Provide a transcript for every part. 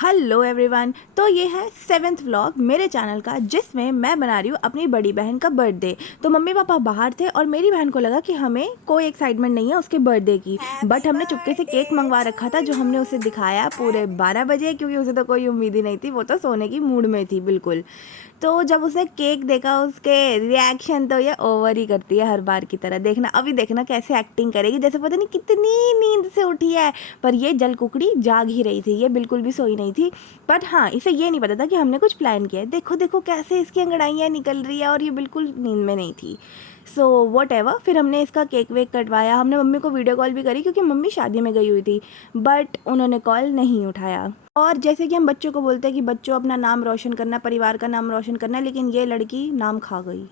Hello everyone. तो ये है 7th व्लॉग मेरे चैनल का, जिसमें मैं बना रही हूँ अपनी बड़ी बहन का बर्थडे। तो मम्मी पापा बाहर थे और मेरी बहन को लगा कि हमें कोई एक्साइटमेंट नहीं है उसके बर्थडे की, बट हमने चुपके से केक मंगवा रखा था जो हमने उसे दिखाया पूरे 12 बजे, क्योंकि उसे तो कोई उम्मीद ही नहीं थी, वो तो सोने की मूड में थी बिल्कुल। तो जब उसने केक देखा उसके रिएक्शन तो ये ओवर ही करती है हर बार की तरह। देखना अभी, देखना कैसे एक्टिंग करेगी, जैसे पता नहीं कितनी नींद से उठी है। पर ये जल कुकड़ी जाग ही रही थी, ये बिल्कुल भी सोई नहीं थी। बट हाँ, इसे ये नहीं पता था कि हमने कुछ प्लान किया है। देखो देखो कैसे इसकी अंगड़ाइयाँ निकल रही है, और ये बिल्कुल नींद में नहीं थी। सो वॉट एवर, फिर हमने इसका केक वेक कटवाया। हमने मम्मी को वीडियो कॉल भी करी क्योंकि मम्मी शादी में गई हुई थी, बट उन्होंने कॉल नहीं उठाया। और जैसे कि हम बच्चों को बोलते हैं कि बच्चों अपना नाम रोशन करना, परिवार का नाम रोशन करना, लेकिन ये लड़की नाम खा गई।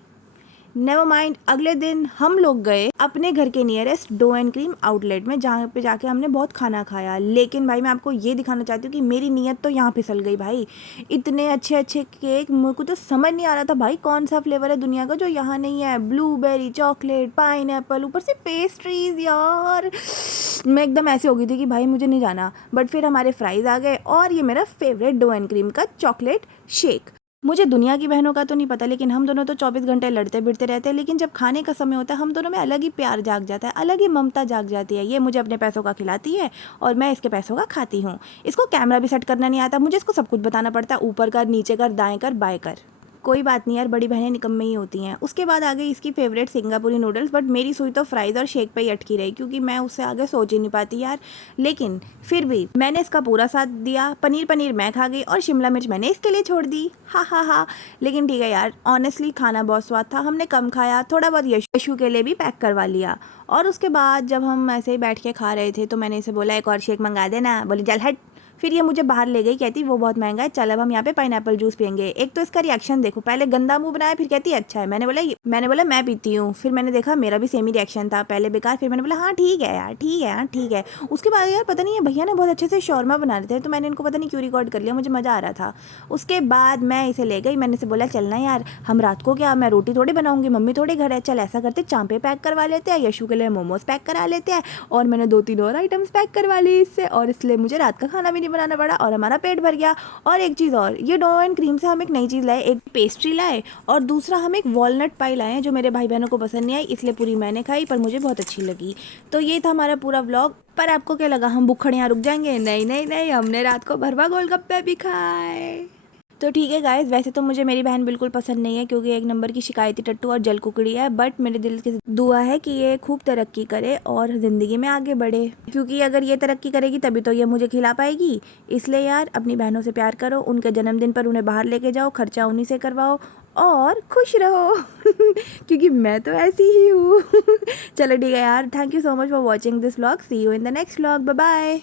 Never mind. अगले दिन हम लोग गए अपने घर के nearest dough and cream outlet में, जहाँ पे जाके हमने बहुत खाना खाया। लेकिन भाई मैं आपको ये दिखाना चाहती हूँ कि मेरी नीयत तो यहाँ फिसल गई भाई। इतने अच्छे अच्छे केक, मेरे को तो समझ नहीं आ रहा था भाई कौन सा फ्लेवर है दुनिया का जो यहाँ नहीं है। ब्लूबेरी, चॉकलेट, पाइनएप्पल, ऊपर से पेस्ट्रीज। यार मैं एकदम ऐसे हो गई थी कि भाई मुझे नहीं जाना। बट फिर हमारे फ्राइज़ आ गए, और ये मेरा फेवरेट डो एंड क्रीम का चॉकलेट शेक। मुझे दुनिया की बहनों का तो नहीं पता, लेकिन हम दोनों तो 24 घंटे लड़ते भिड़ते रहते हैं, लेकिन जब खाने का समय होता है हम दोनों में अलग ही प्यार जाग जाता है, अलग ही ममता जाग जाती है। ये मुझे अपने पैसों का खिलाती है और मैं इसके पैसों का खाती हूँ। इसको कैमरा भी सेट करना नहीं आता, मुझे इसको सब कुछ बताना पड़ता है, ऊपर कर, नीचे कर, दाएं कर, बाएं कर। कोई बात नहीं यार, बड़ी बहनें निकम्मे ही होती हैं। उसके बाद आ गई इसकी फेवरेट सिंगापुरी नूडल्स, बट मेरी सुई तो फ्राइज़ और शेक पे ही अटकी रही, क्योंकि मैं उससे आगे सोच ही नहीं पाती यार। लेकिन फिर भी मैंने इसका पूरा साथ दिया। पनीर पनीर मैं खा गई और शिमला मिर्च मैंने इसके लिए छोड़ दी। हा हा हा। लेकिन ठीक है यार, ऑनेस्टली खाना बहुत स्वाद था। हमने कम खाया, थोड़ा बहुत यशु के लिए भी पैक करवा लिया। और उसके बाद जब हम ऐसे ही बैठ के खा रहे थे तो मैंने इसे बोला एक और शेक मंगा देना, बोली चल हट। फिर ये मुझे बाहर ले गई, कहती वो बहुत महंगा है, चल अब हम यहाँ पे पाइनएप्पल जूस पियेंगे। एक तो इसका रिएक्शन देखो, पहले गंदा मुंह बनाया, फिर कहती है अच्छा है। मैंने बोला मैं पीती हूँ। फिर मैंने देखा मेरा भी सेम ही रिएक्शन था, पहले बेकार, फिर मैंने बोला हाँ ठीक है यार, ठीक है यार, ठीक है। उसके बाद यार पता नहीं है भैया ने बहुत अच्छे से शौरमा बना रहे थे, तो मैंने इनको पता नहीं क्यों रिकॉर्ड कर लिया, मुझे मज़ा आ रहा था। उसके बाद मैं इसे ले गई, मैंने इसे बोला चलना यार, हम रात को क्या, मैं रोटी थोड़ी बनाऊंगी, मम्मी थोड़ी घर है, चल ऐसा करते चांपे पैक करवा लेते हैं, यशु के लिए मोमोज पैक करा लेते हैं, और मैंने 2-3 और आइटम्स पैक करवा ली इससे, और इसलिए मुझे रात का खाना भी नहीं बनाना पड़ा और हमारा पेट भर गया। और एक चीज़ और, ये डो एंड क्रीम से हम एक नई चीज़ लाए, एक पेस्ट्री लाए, और दूसरा हम एक वॉलनट पाई लाए हैं जो मेरे भाई बहनों को पसंद नहीं आई, इसलिए पूरी मैंने खाई, पर मुझे बहुत अच्छी लगी। तो ये था हमारा पूरा व्लॉग। पर आपको क्या लगा हम बुखड़ियाँ रुक जाएंगे? नहीं नहीं नहीं, हमने रात को भरवा गोलगप्पे भी खाए। तो ठीक है गाइस, वैसे तो मुझे मेरी बहन बिल्कुल पसंद नहीं है, क्योंकि एक नंबर की शिकायती टट्टू और जल कुकड़ी है, बट मेरे दिल की दुआ है कि ये खूब तरक्की करे और ज़िंदगी में आगे बढ़े, क्योंकि अगर ये तरक्की करेगी तभी तो ये मुझे खिला पाएगी। इसलिए यार अपनी बहनों से प्यार करो, उनके जन्मदिन पर उन्हें बाहर लेके जाओ, खर्चा उन्हीं से करवाओ और खुश रहो क्योंकि मैं तो ऐसी ही हूँ चलो ठीक है यार, thank you so much for watching this vlog. See you in the next vlog, bye bye.